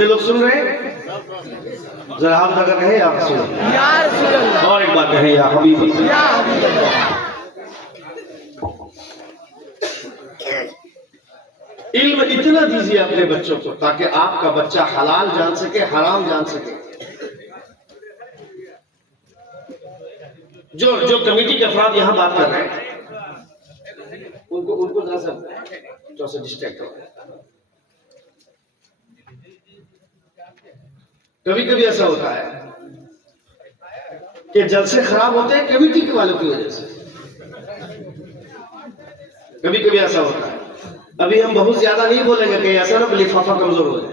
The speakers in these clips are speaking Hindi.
कितने लोग सुन रहे हैं? जरा हाथ लगा कहे या रसूल अल्लाह, और एक बार कहे या हबीब अल्लाह। इल्म इतना दीजिए अपने बच्चों को ताकि आपका बच्चा हलाल जान सके, हराम जान सके। जो कमेटी के अफराद यहां बात कर रहे हैं उनको जरा सा डिस्ट्रैक्ट हो। कभी कभी ऐसा होता है कि जलसे खराब होते हैं कमेटी के वालों की वजह से। कभी कभी ऐसा होता है। अभी हम बहुत ज्यादा नहीं बोलेंगे कि ऐसा ना लिफाफा कमजोर हो जाए।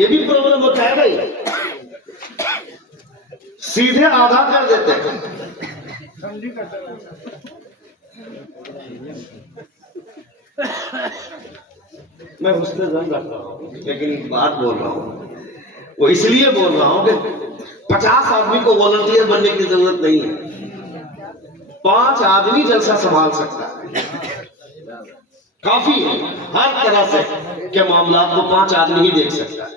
ये भी प्रॉब्लम होता है भाई, सीधे आधा कर देते हैं। मैं हुस्न ज़न रख रहा हूँ, लेकिन एक बात बोल रहा हूँ, वो इसलिए बोल रहा हूँ कि 50 आदमी को वॉलंटियर बनने की जरूरत नहीं है। 5 आदमी जलसा संभाल सकता है, काफी है हर तरह से के मामला को 5 आदमी ही देख सकता है।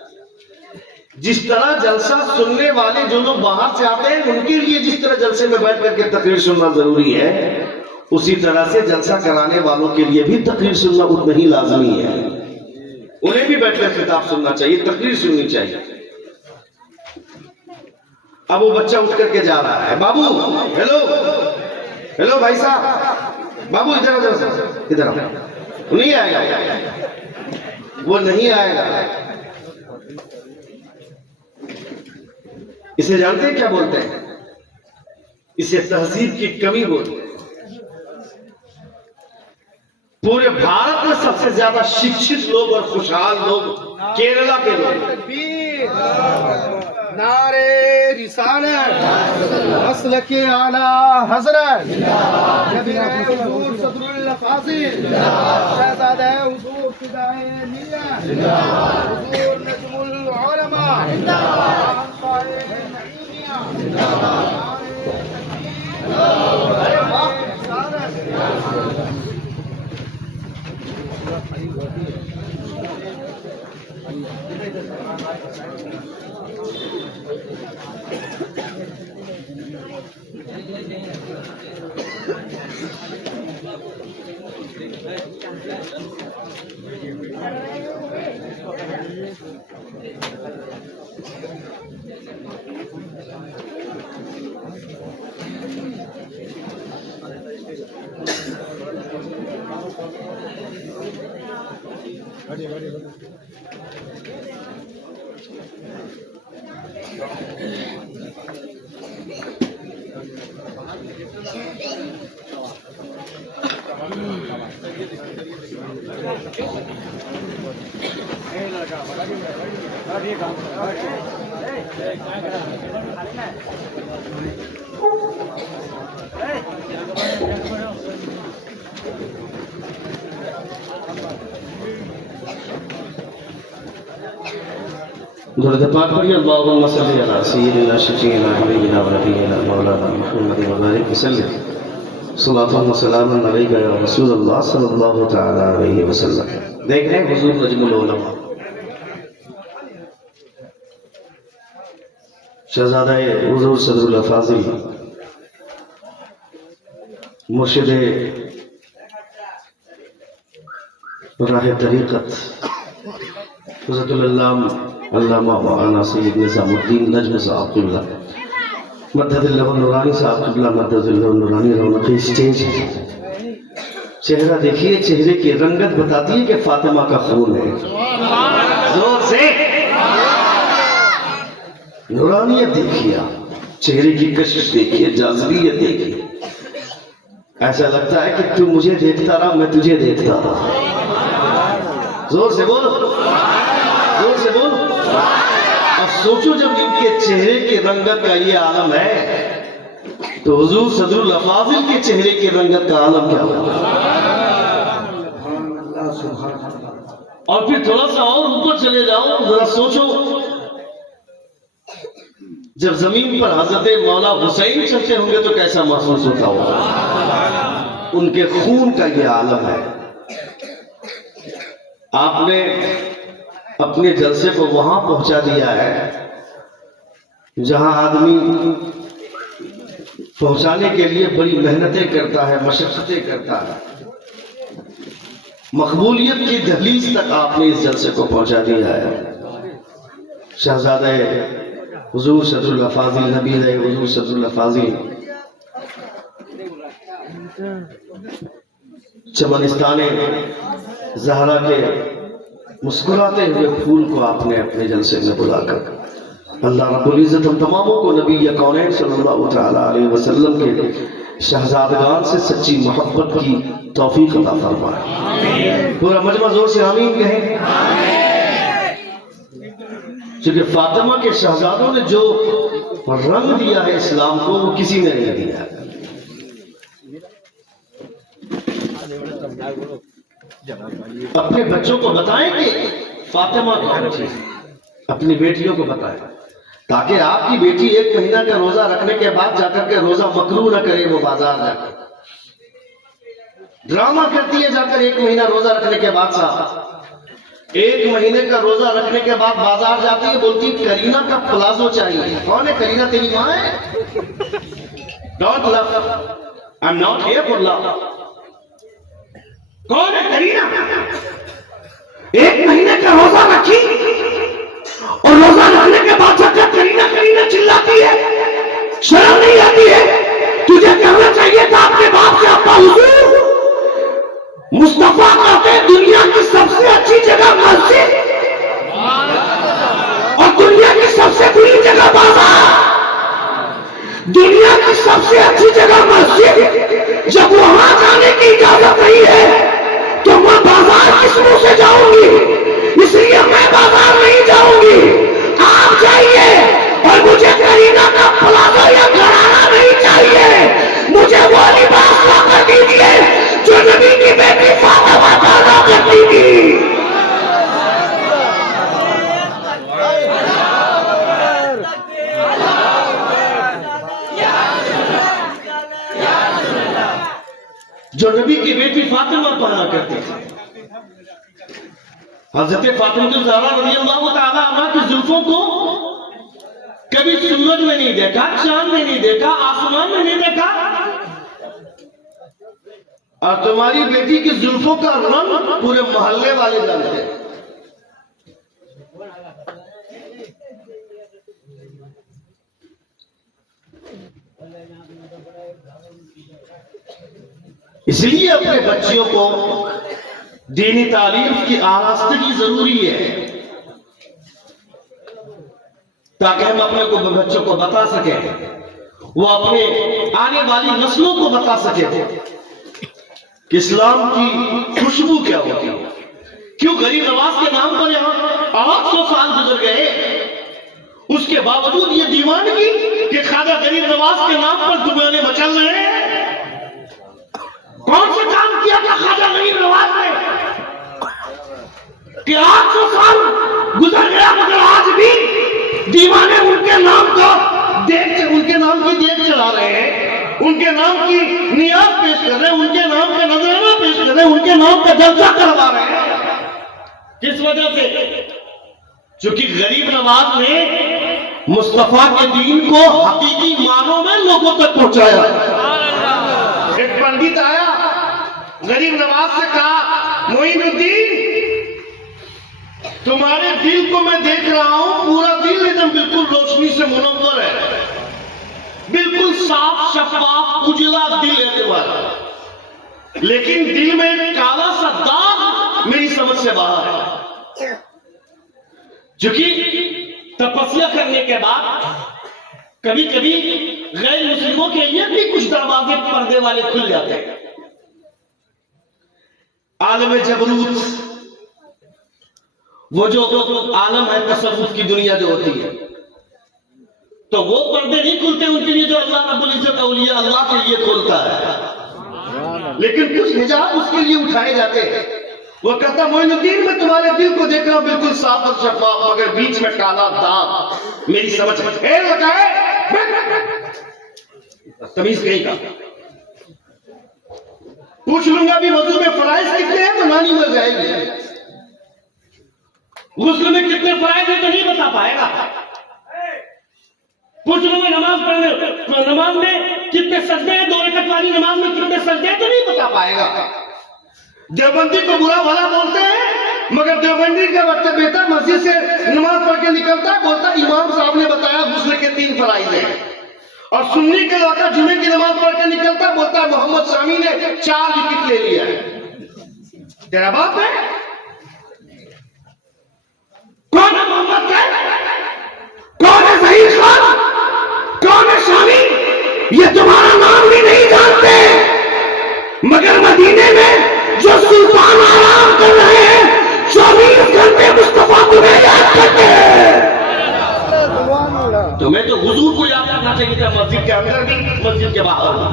जिस तरह जलसा सुनने वाले जो लोग बाहर से आते हैं उनके लिए जिस तरह जलसे में बैठ करके तकरीर सुनना जरूरी है, उसी तरह से जलसा कराने वालों के लिए भी तकरीर सुनना उतना ही लाजमी है। उन्हें भी बैठकर खिताब सुनना चाहिए, तकरीर सुननी चाहिए। अब वो बच्चा उठ करके जा रहा है, बाबू हेलो हेलो भाई साहब, बाबू इधर इधर वो नहीं आएगा, वो नहीं आएगा। इसे जानते हैं क्या बोलते हैं? इसे तहजीब की कमी बोलते हैं। पूरे भारत में सबसे ज्यादा शिक्षित लोग और खुशहाल लोग केरला के लोग। नारे रिसालत मसल के आला हजरत हुजूर सदरुल फाजिल शहजादा हुजूर फिदाए मिल्लत हुजूर नजमुल उलमा दुरूद पाक पढ़िए, अल्लाहुम्मा सल्ली अला सय्यिदिना शफीइना हबीबिना व नबीना मौलाना मुहम्मद व बारिक वसल्लम। सल्लल्लाहु अलैहि या रसूलल्लाह सल्लल्लाहु तआला अलैहि वसल्लम। देख रहे हैं हुजूर नजमुल उलमा शहजादा हुजूर सदरुल फाजिल मुर्शिद राह तरीक़त अल्लामा मौलाना सैयद निज़ामुद्दीन नजम साहब क़िबला मद्ददिल्लाहु नूरानी साहब क़िबला मद्ददिल्लाहु नूरानी रौनक स्टेज है। चेहरा देखिए, चेहरे की रंगत बताती है कि फातिमा का खून है। जोर से नूरानियत देखिए, चेहरे की कशिश देखिए, जाज़िबियत देखिए। ऐसा लगता है कि तू मुझे देखता रहा, मैं तुझे देखता रहा। जोर से बोलो, जोर से बोलो। अब सोचो, जब इनके चेहरे की रंगत का ये आलम है तो हुजूर सदरुल फाजिल के चेहरे की रंगत का आलम क्या होगा? और फिर थोड़ा सा और ऊपर चले जाओ, जरा सोचो, जब जमीन पर हजरत मौला हुसैन चलते होंगे तो कैसा महसूस होता होगा? उनके खून का ये आलम है। आपने अपने जलसे को वहां पहुंचा दिया है जहां आदमी पहुंचाने के लिए बड़ी मेहनतें करता है, मशक्कतें करता है। मकबूलियत की दहलीज तक आपने इस जलसे को पहुंचा दिया है। शहजादे हुजूर सदरुल फाजिल, नबी रहे हुजूर सदरुल फाजिल, चमनिस्ताने ज़हरा के मुस्कुराते हुए फूल को आपने अपने जलसे में बुलाकर अल्लाह रब्बुल इज़्ज़त हम तमामों को नबी कौनैन सल्लल्लाहु तआला अलैहि वसल्लम के शहजादगान से सच्ची मोहब्बत की तौफीक अता फरमाए। पूरा मजमा जोर से आमीन कहें। क्योंकि फातिमा के शहजादों ने जो रंग दिया है इस्लाम को, वो किसी ने नहीं दिया। अपने बच्चों को बताएं कि फातिमा कौन थी, अपनी बेटियों को बताएं, ताकि आपकी बेटी 1 महीना का रोजा रखने के बाद जाकर के रोजा मकरू न करे। वो बाजार जाकर ड्रामा करती है, जाकर 1 महीना रोजा रखने के बाद साहब 1 महीने का रोजा रखने के बाद बाजार जाती है, बोलती है करीना का प्लाजो चाहिए। कौन है करीना? तेरी माँ है। Don't love, I am not here for love. कौन है करीना? 1 महीने का रोजा रखी और रोजा रखने के बाद जाकर करीना करीना चिल्लाती है। शर्म नहीं आती है? तुझे कहना चाहिए था अपने बाप से, अब्बा हुजूर मुस्तफा कहते हैं दुनिया की सबसे अच्छी जगह मस्जिद और दुनिया की सबसे बुरी जगह बाजार। दुनिया की सबसे अच्छी जगह मस्जिद, जब वहां जाने की इजाजत नहीं है तो मैं बाजार किस मुंह से जाऊंगी? इसलिए मैं बाजार नहीं जाऊंगी। आप जाइए और मुझे करीना का प्लाजो या घराना नहीं चाहिए। मुझे वो लिबास ला कर दीजिए जो नबी की बेटी फातिमा पैदा करती थी। जो नबी की बेटी फातिमा पहना करती थी। हजरत फातिमा ज़हरा रज़ियल्लाहु तआला अन्हा की जुल्फों को कभी सूरज में नहीं देखा, चांद में नहीं देखा, आसमान में नहीं देखा, और तुम्हारी बेटी की जुल्फों का रंग पूरे मोहल्ले वाले जानते हैं। इसलिए अपने बच्चियों को दीनी तालीम की आरास्तगी जरूरी है, ताकि हम अपने को बच्चों को बता सके, वो अपने आने वाली नस्लों को बता सके कि इस्लाम की खुशबू क्या होती है। क्यों गरीब नवाज के नाम पर यहां 800 साल गुजर गए, उसके बावजूद ये दीवानगी कि ख्वाजा गरीब नवाज के नाम पर दुनिया मचल रहे हैं। कौन सा काम किया था ख्वाजा गरीब नवाज ने कि 800 साल गुजर गया, मगर आज भी दीवाने उनके नाम को उनके नाम की देख चला रहे हैं, उनके नाम की नियाज पेश कर रहे हैं, उनके नाम का नजराना पेश कर रहे हैं, उनके नाम का जलसा करवा रहे हैं। किस वजह से? क्योंकि गरीब नवाज ने मुस्तफा के दीन को हकीकी मानों में लोगों तक पहुंचाया। एक पंडित आया, गरीब नवाज से कहा, मोइनुद्दीन तुम्हारे दिल को मैं देख रहा हूं, पूरा दिल एकदम बिल्कुल रोशनी से मुनव्वर है, बिल्कुल साफ शफाफ उजला दिल है तुम्हारा, लेकिन दिल में एक काला सा दाग मेरी समझ से बाहर है। क्योंकि तपस्या करने के बाद कभी कभी गैर मुस्लिमों के लिए भी कुछ दरवाजे पर्दे वाले खुल जाते हैं। आलम जबरूत, वो जो आलम है तसव्वुफ की दुनिया जो होती है, तो वो पर्दे नहीं खुलते उनके लिए जो अल्लाह रब्बुल इज्जत औलिया अल्लाह के लिए खोलता है, लेकिन कुछ हिजाब उसके लिए उठाए जाते हैं। वो कहता, मोइनुद्दीन मैं तुम्हारे दिल को देख रहा हूं बिल्कुल साफ और शफाफ, मगर बीच में काला दाग मेरी समझ में तमीज कहीं का। पूछ लूंगा भी वजू में फराइज कितने हैं तो नानी मर जाएगी। गुस्ल में कितने फराइज है तो नहीं बता पाएगा। पूछ लो नमाज पढ़ने, नमाज में कितने सजदे हैं, 2 रकअत वाली नमाज में कितने सजदे हैं तो नहीं बता पाएगा। देवबंदी को बुरा भला बोलते हैं, मगर देवबंदी का बच्चा बेटा मस्जिद से नमाज पढ़ के निकलता है, बोलता है इमाम साहब ने बताया गुस्ल के 3 फराइज हैं। और सुन्नी के लड़का जुमे की नमाज पढ़ के निकलता है, बोलता है मोहम्मद शामी ने 4 विकेट ले लिया है। तेरा बाप है? कौन है मोहम्मद का? कौन है जहीर खान? कौन है शामी? ये तुम्हारा नाम भी नहीं जानते, मगर मदीने में जो सुल्तान आराम कर रहे हैं 24 घंटे मुस्तफा तुम्हें याद करते हैं। तुम्हें तो हुजूर को याद करना चाहिए था, मस्जिद के अंदर भी मस्जिद के बाहर भी।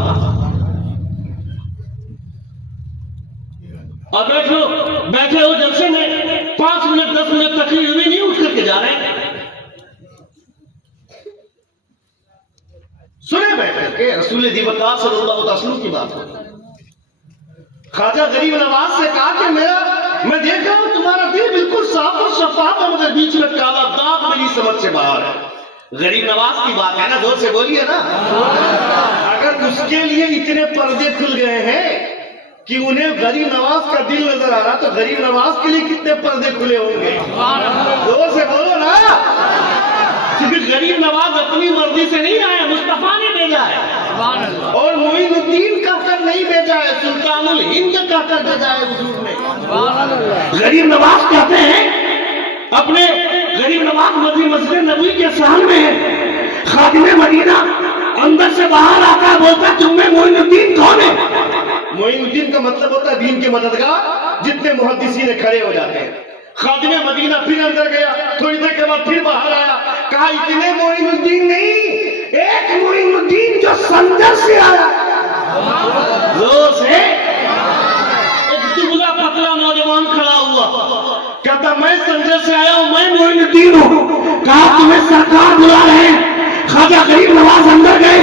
और बैठे हो जलसे में 5 मिनट 10 मिनट तकलीफ हुई नहीं, उठ करके जा रहे हैं। सुने बैठे के रसूल दीवकार सल्लल्लाहु अलैहि वसल्लम की बात। ख्वाजा गरीब नवाज से कहा कि मैं देख रहा हूं तुम्हारा दिल बिल्कुल साफ और शफाफ है, मगर बीच में काला दाग मेरी समझ से बाहर है। गरीब नवाज की बात है ना, जोर से बोलिए ना। अगर उसके लिए इतने पर्दे खुल गए हैं कि उन्हें गरीब नवाज का दिल नजर आ रहा, तो गरीब नवाज के लिए कितने पर्दे खुले होंगे? जोर से बोलो ना। क्योंकि गरीब नवाज अपनी मर्जी से नहीं आया, मुस्तफा ने भेजा है। और मोइनुद्दीन कहकर नहीं भेजा है, सुल्तानुल हिंद कहकर भेजा है हुजूर ने। गरीब नवाज कहते हैं अपने, गरीब नवाज मस्जिद नबी के सहन में है, खादिमे मदीना अंदर से बाहर आता बोलता तुम में मोइनुद्दीन कौन है? मोइनुद्दीन का मतलब होता है दीन के मददगार, जितने मुहद्दिसीन खड़े हो जाते हैं। खादिमे मदीना फिर अंदर गया, थोड़ी देर के बाद फिर बाहर आया, कहा इतने मोइनुद्दीन नहीं, एक मोइनुद्दीन जो संजर से आया। से एक दुबला पतला नौजवान खड़ा हुआ, कहता मैं संजर से आया हूं, मैं मोइनुद्दीन हूं। कहा तुम्हें सरकार बुला रहे हैं। ख्वाजा गरीब नवाज अंदर गए,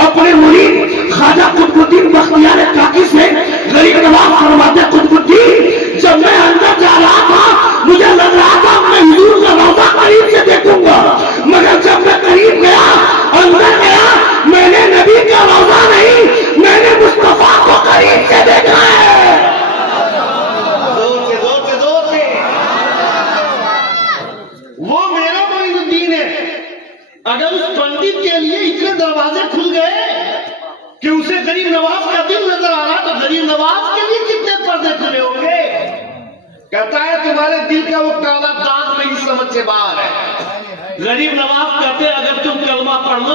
अपने मुरीद ख्वाजा कुतुबुद्दीन बख्तियार काकी से गरीब नवाज फरमाते कुतुबुद्दीन जब मैं अंदर जा रहा था मुझे लग रहा था मैं हुजूर का रौज़ा करीब से देखूंगा, मगर जब मैं करीब गया, अंदर गया, मैंने नबी का रौज़ा नहीं, मैंने मुस्तफा को करीब से देखा है। जोर से वो मेरा मोइनुद्दीन है। अगर उस पंडित के लिए इतने दरवाजे खुल गए कि उसे गरीब नवाज का दिल नजर आ रहा, तो गरीब नवाज के लिए कितने पर्दे खुले होंगे? कहता है तुम्हारे दिल का वो काला दाग मेरी समझ से बाहर है। गरीब नवाज कहते अगर तुम कलमा पढ़ लो